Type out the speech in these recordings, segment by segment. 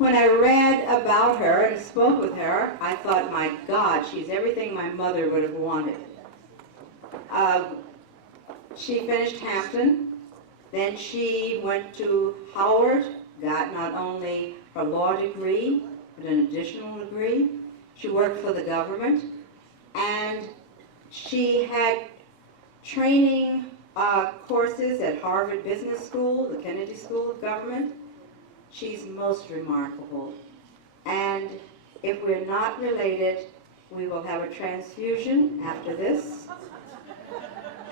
When I read about her and spoke with her, I thought, my God, she's everything my mother would have wanted. She finished Hampton, then she went to Howard, got not only her law degree, but an additional degree. She worked for the government, and she had training courses at Harvard Business School, the Kennedy School of Government. She's most remarkable. And if we're not related, we will have a transfusion after this.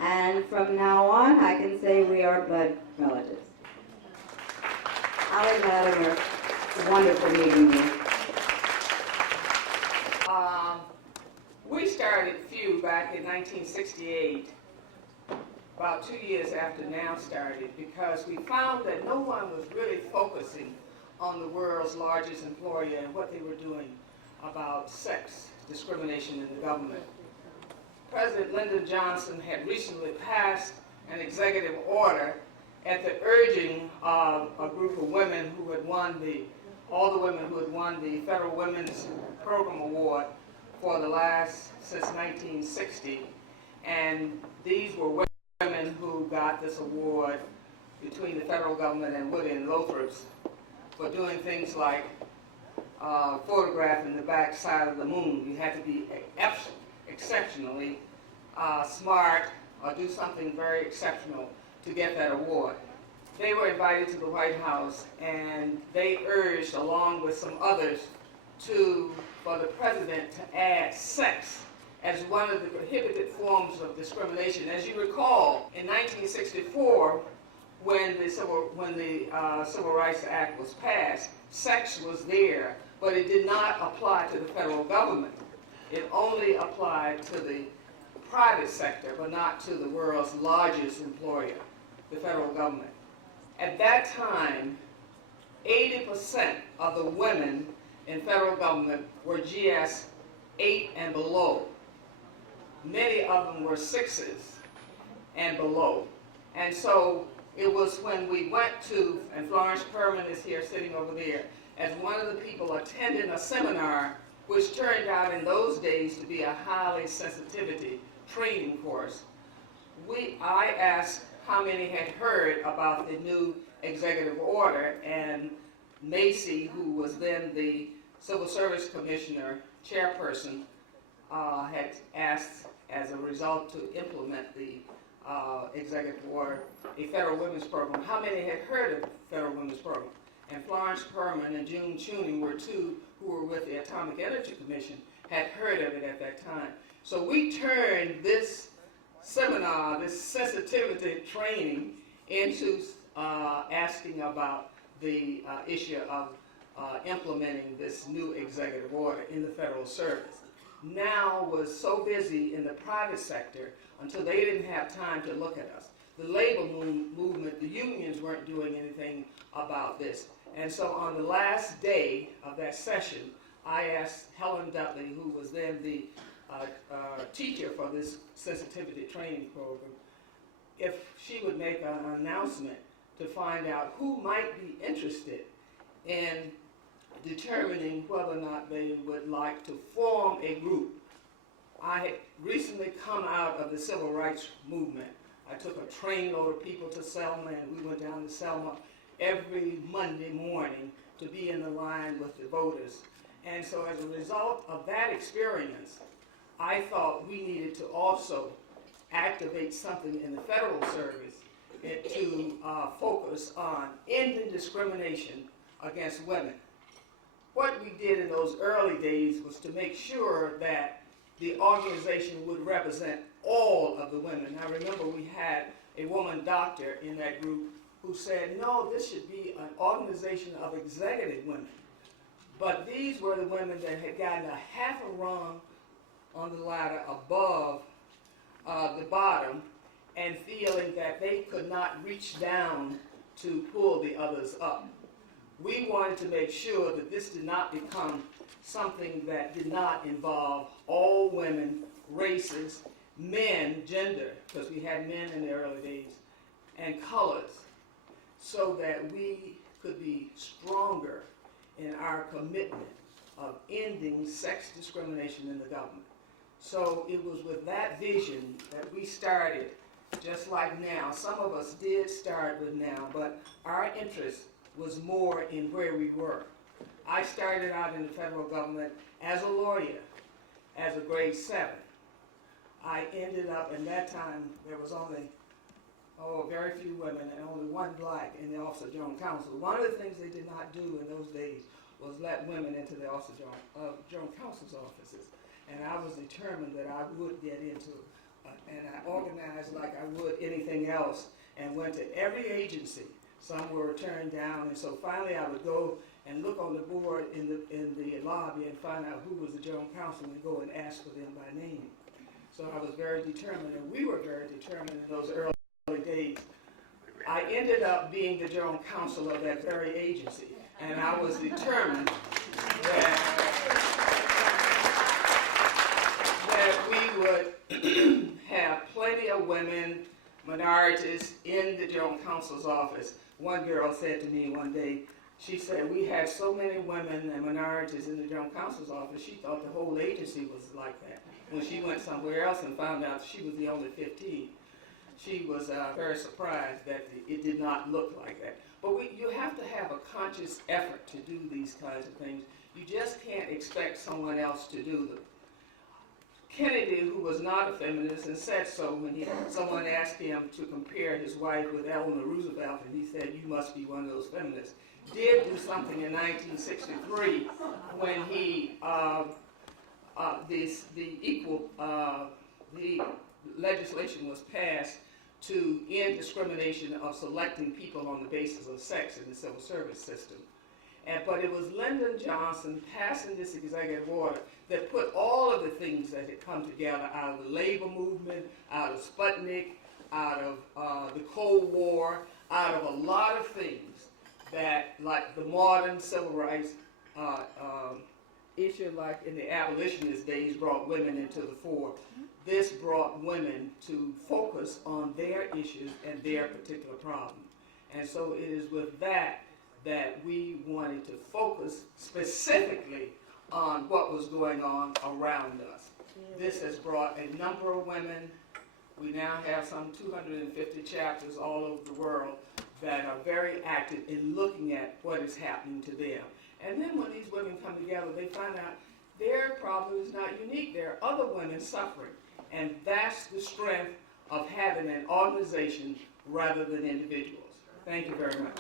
And from now on, I can say we are blood relatives. Allie Latimer, wonderful meeting you. We started FEW back in 1968, about 2 years after NOW started, because we found that no one was really focusing on the world's largest employer and what they were doing about sex discrimination in the government. President Lyndon Johnson had recently passed an executive order at the urging of a group of women who had won all the women who had won the Federal Women's Program Award for the last, since 1960. And these were women who got this award between the federal government and Woody and Lothrop's for doing things like photographing the back side of the moon. You had to be exceptionally smart or do something very exceptional to get that award. They were invited to the White House, and they urged, along with some others, for the president to add sex as one of the prohibited forms of discrimination. As you recall, in 1964, when the Civil Rights Act was passed, sex was there, but it did not apply to the federal government. It only applied to the private sector, but not to the world's largest employer, the federal government. At that time, 80% of the women in federal government were GS 8 and below. Many of them were 6s and below. And so it was when we went to, and Florence Perman is here sitting over there, as one of the people attending a seminar, which turned out in those days to be a highly sensitivity training course. I asked how many had heard about the new executive order, and Macy, who was then the Civil Service Commissioner chairperson, had asked, as a result to implement the executive order, a federal women's program, how many had heard of the federal women's program? And Florence Perman and June Tuning were two who were with the Atomic Energy Commission, had heard of it at that time. So we turned this seminar, this sensitivity training, into asking about the issue of implementing this new executive order in the federal service. Now was so busy in the private sector until they didn't have time to look at us. The labor movement, the unions weren't doing anything about this. And so on the last day of that session, I asked Helen Dudley, who was then the teacher for this sensitivity training program, if she would make an announcement to find out who might be interested in determining whether or not they would like to form a group. I had recently come out of the civil rights movement. I took a trainload of people to Selma, and we went down to Selma every Monday morning to be in the line with the voters. And so as a result of that experience, I thought we needed to also activate something in the federal service to focus on ending discrimination against women. What we did in those early days was to make sure that the organization would represent all of the women. I remember we had a woman doctor in that group who said, no, this should be an organization of executive women. But these were the women that had gotten a half a rung on the ladder above the bottom, and feeling that they could not reach down to pull the others up. We wanted to make sure that this did not become something that did not involve all women, races, men, gender, because we had men in the early days, and colors, so that we could be stronger in our commitment of ending sex discrimination in the government. So it was with that vision that we started, just like now. Some of us did start with now, but our interest was more in where we were. I started out in the federal government as a lawyer, as a grade 7. I ended up, in that time, there was only, very few women and only one black in the Office of General Counsel. One of the things they did not do in those days was let women into the Office of General Counsel's offices. And I was determined that I would get into it. And I organized like I would anything else and went to every agency. Some were turned down, and so finally I would go and look on the board in the lobby and find out who was the General Counsel and go and ask for them by name. So I was very determined, and we were very determined in those early days. I ended up being the General Counsel of that very agency, and I was determined that we would have plenty of women, minorities in the General Counsel's office. One girl said to me one day, she said, we had so many women and minorities in the General Counsel's office, she thought the whole agency was like that. When she went somewhere else and found out she was the only 15, she was very surprised that it did not look like that. But you have to have a conscious effort to do these kinds of things. You just can't expect someone else to do them. Kennedy, who was not a feminist, and said so when someone asked him to compare his wife with Eleanor Roosevelt, and he said, you must be one of those feminists, did do something in 1963 when the legislation was passed to end discrimination of selecting people on the basis of sex in the civil service system. But it was Lyndon Johnson passing this executive order that put all of the things that had come together out of the labor movement, out of Sputnik, out of the Cold War, out of a lot of things that, like the modern civil rights issue, like in the abolitionist days, brought women into the fore. This brought women to focus on their issues and their particular problem. And so it is with that we wanted to focus specifically on what was going on around us. This has brought a number of women. We now have some 250 chapters all over the world that are very active in looking at what is happening to them. And then when these women come together, they find out their problem is not unique. There are other women suffering. And that's the strength of having an organization rather than individuals. Thank you very much.